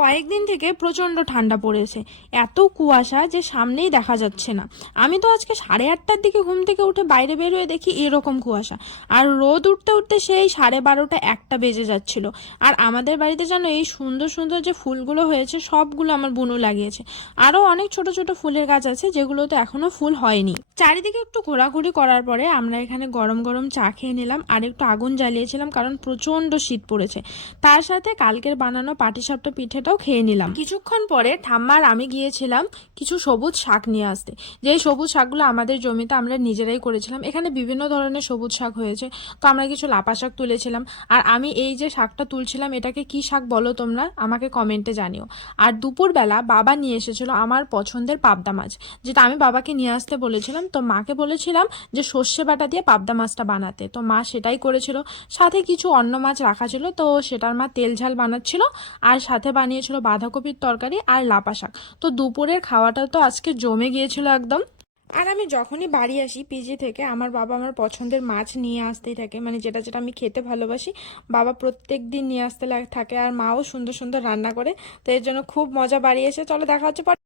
কয়েকদিন থেকে প্রচণ্ড ঠান্ডা পড়েছে, এত কুয়াশা যে সামনেই দেখা যাচ্ছে না। আমি তো আজকে 8:30টার দিকে ঘুম থেকে উঠে বাইরে বেরোয় দেখি এরকম কুয়াশা, আর রোদ উঠতে উঠতে সেই 12:30টা 1টা বেজে যাচ্ছিল। আর আমাদের বাড়িতে যেন এই সুন্দর সুন্দর যে ফুলগুলো হয়েছে সবগুলো আমার বুনু লাগিয়েছে। আরও অনেক ছোট ছোট ফুলের গাছ আছে যেগুলোতে এখনো ফুল হয়নি। চারিদিকে একটু ঘোরাঘুরি করার পরে আমরা এখানে গরম গরম চা খেয়ে নিলাম আর একটু আগুন জ্বালিয়েছিলাম, কারণ প্রচণ্ড শীত পড়েছে। তার সাথে কালকের বানানো পাটিসাপটা পিঠেটাও খেয়ে নিলাম। কিছুক্ষণ পরে ঠাম্মার আমি গিয়েছিলাম কিছু সবুজ শাক নিয়ে আসতে। যেই সবুজ শাকগুলো আমাদের জমিতে আমরা নিজেরাই করেছিলাম। এখানে বিভিন্ন ধরনের সবুজ শাক হয়েছে, তো আমরা কিছু লাপা শাক তুলেছিলাম। আর আমি এই যে শাকটা তুলছিলাম এটাকে কি শাক বলো তোমরা আমাকে কমেন্টে জানিও। আর দুপুরবেলা বাবা নিয়ে এসেছিল আমার পছন্দের পাবদা মাছ, যেটা আমি বাবাকে নিয়ে আসতে বলেছিলাম। তো মাকে বলেছিলাম যে সর্ষে বাটা দিয়ে পাবদা মাছটা বানাতে, তো মা সেটাই করেছিল। সাথে কিছু অন্য মাছ রাখা ছিল, তো সেটার মা তেল ঝাল বানাচ্ছিল। আর সাথে বানিয়েছিল বাঁধাকপির তরকারি আর লাপা শাক। তো দুপুরের খাওয়াটা তো আজকে জমে গিয়েছিল একদম। আর আমি যখনই বাড়ি আসি পিজি থেকে আমার বাবা আমার পছন্দের মাছ নিয়ে আসতেই থাকে, মানে যেটা যেটা আমি খেতে ভালোবাসি বাবা প্রত্যেক দিন নিয়ে আসতে থাকে। আর মাও সুন্দর সুন্দর রান্না করে, তো এর জন্য খুব মজা বাড়ি এসে। চলো দেখা হচ্ছে পরে।